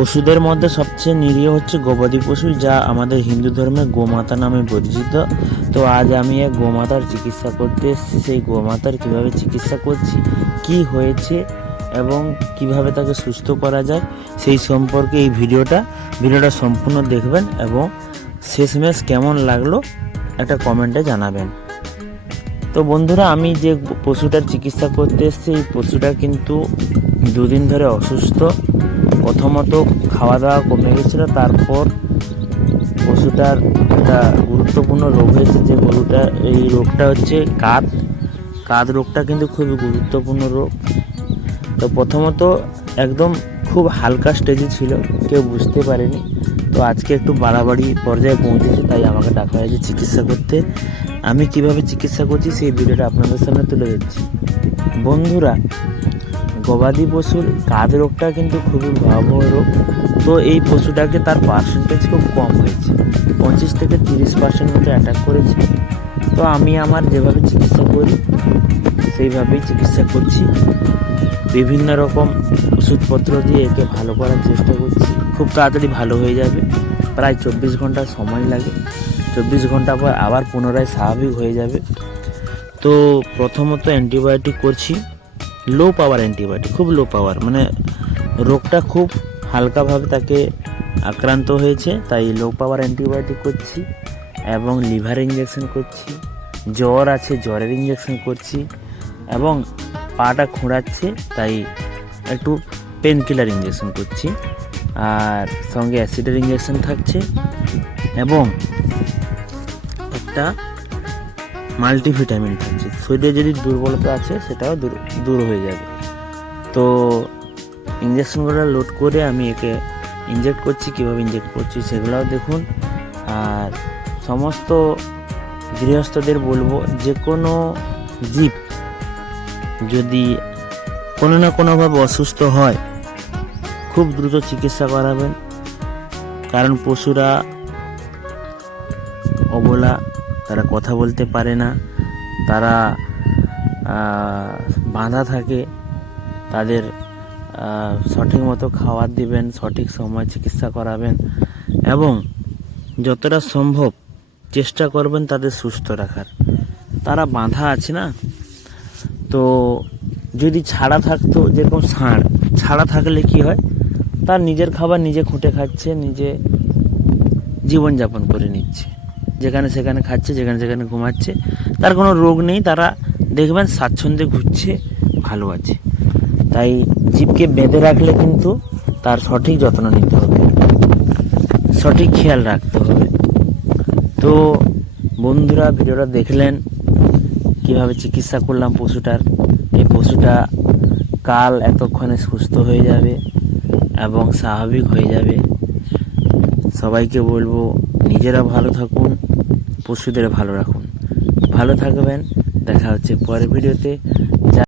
পশুদের মধ্যে সবচেয়ে নিরীহ হচ্ছে গবাদি পশু, যা আমাদের হিন্দু ধর্মে গোমাতা নামে পরিচিত। তো আজ আমি এক গোমাতার চিকিৎসা করতে এসেছি। সেই গোমাতার কিভাবে চিকিৎসা করছি, কি হয়েছে এবং কিভাবে তাকে সুস্থ করা যায় সেই সম্পর্কে এই ভিডিওটা সম্পূর্ণ দেখবেন এবং শেষমেশ কেমন লাগলো একটা কমেন্টে জানাবেন। তো বন্ধুরা, আমি যে পশুটার চিকিৎসা করতে এসেছি এই পশুটা কিন্তু 2 দিন ধরে অসুস্থ। প্রথমত খাওয়া দাওয়া কমে গেছিলো, তারপর পশুটার একটা গুরুত্বপূর্ণ রোগ হয়েছে। যে গরুটা এই রোগটা হচ্ছে কাঁধ রোগটা কিন্তু খুবই গুরুত্বপূর্ণ রোগ। তো প্রথমত একদম খুব হালকা স্টেজে ছিল, কেউ বুঝতে পারেনি। তো আজকে একটু বাড়াবাড়ি পর্যায়ে পৌঁছেছে, তাই আমাকে ডাকা হয়েছে চিকিৎসা করতে। আমি কিভাবে চিকিৎসা করছি সেই ভিডিওটা আপনাদের সামনে তুলে দিচ্ছি। বন্ধুরা, গবাদি পশুর কাঁধ রোগটা কিন্তু খুবই ভয়াবহ রোগ। তো এই পশুটাকে তার পার্সেন্টেজ খুব কম হয়েছে, 25 থেকে 30% মতো অ্যাটাক করেছে। তো আমি আমার যেভাবে চিকিৎসা করি সেইভাবেই চিকিৎসা করছি। বিভিন্ন রকম ওষুধপত্র দিয়ে একে ভালো করার চেষ্টা করছি। খুব তাড়াতাড়ি ভালো হয়ে যাবে, প্রায় 24 ঘন্টা সময় লাগে। 24 ঘন্টা পর আবার পুনরায় স্বাভাবিক হয়ে যাবে। তো প্রথমত অ্যান্টিবায়োটিক করছি, লো পাওয়ার অ্যান্টিবায়োটিক, খুব লো পাওয়ার, মানে রোগটা খুব হালকাভাবে তাকে আক্রান্ত হয়েছে, তাই লো পাওয়ার অ্যান্টিবায়োটিক করছি এবং লিভার ইঞ্জেকশন করছি। জ্বর আছে, জ্বরের ইঞ্জেকশন করছি এবং পাটা খোঁড়াচ্ছে, তাই একটু পেন কিলার ইঞ্জেকশন করছি। আর সঙ্গে অ্যাসিডের ইঞ্জেকশন থাকছে এবং একটা মাল্টিভিটামিন থাকছে। শরীরে যদি দুর্বলতা আছে সেটাও দূর হয়ে যাবে। তো ইঞ্জেকশনগুলো লোড করে আমি একে ইনজেক্ট করছি। কীভাবে ইনজেক্ট করছি সেগুলোও দেখুন। আর সমস্ত গৃহস্থদের বলবো, যে কোনো জীব যদি কোনো না কোনোভাবে অসুস্থ হয় খুব দ্রুত চিকিৎসা করাবেন। কারণ পশুরা অবলা, তারা কথা বলতে পারে না, তারা বাঁধা থাকে। তাদের সঠিক মতো খাবার দিবেন, সঠিক সময় চিকিৎসা করাবেন এবং যতটা সম্ভব চেষ্টা করবেন তাদের সুস্থ রাখার। তারা বাঁধা আছে না, তো যদি ছাড়া থাকতো, যেরকম ছাড়া থাকলে কি হয়, তার নিজের খাবার নিজে খুঁটে খাচ্ছে, নিজে জীবনযাপন করে নিচ্ছে, যেখানে সেখানে খাচ্ছে, যেখানে সেখানে ঘুমাচ্ছে, তার কোনো রোগ নেই, তারা দেখবেন স্বাচ্ছন্দ্যে ঘুরছে, ভালো আছে। তাই জীবকে বেঁধে রাখলে কিন্তু তার সঠিক যত্ন নিতে হবে, সঠিক খেয়াল রাখতে হবে। তো বন্ধুরা, ভিডিওটা দেখলেন কিভাবে চিকিৎসা করলাম পশুটার। এই পশুটা কাল এতক্ষণে সুস্থ হয়ে যাবে এবং স্বাভাবিক হয়ে যাবে। সবাইকে বলবো, নিজেরা ভালো থাকুন, পশুদের ভালো রাখুন, ভালো থাকবেন। দেখা হচ্ছে পরের ভিডিওতে।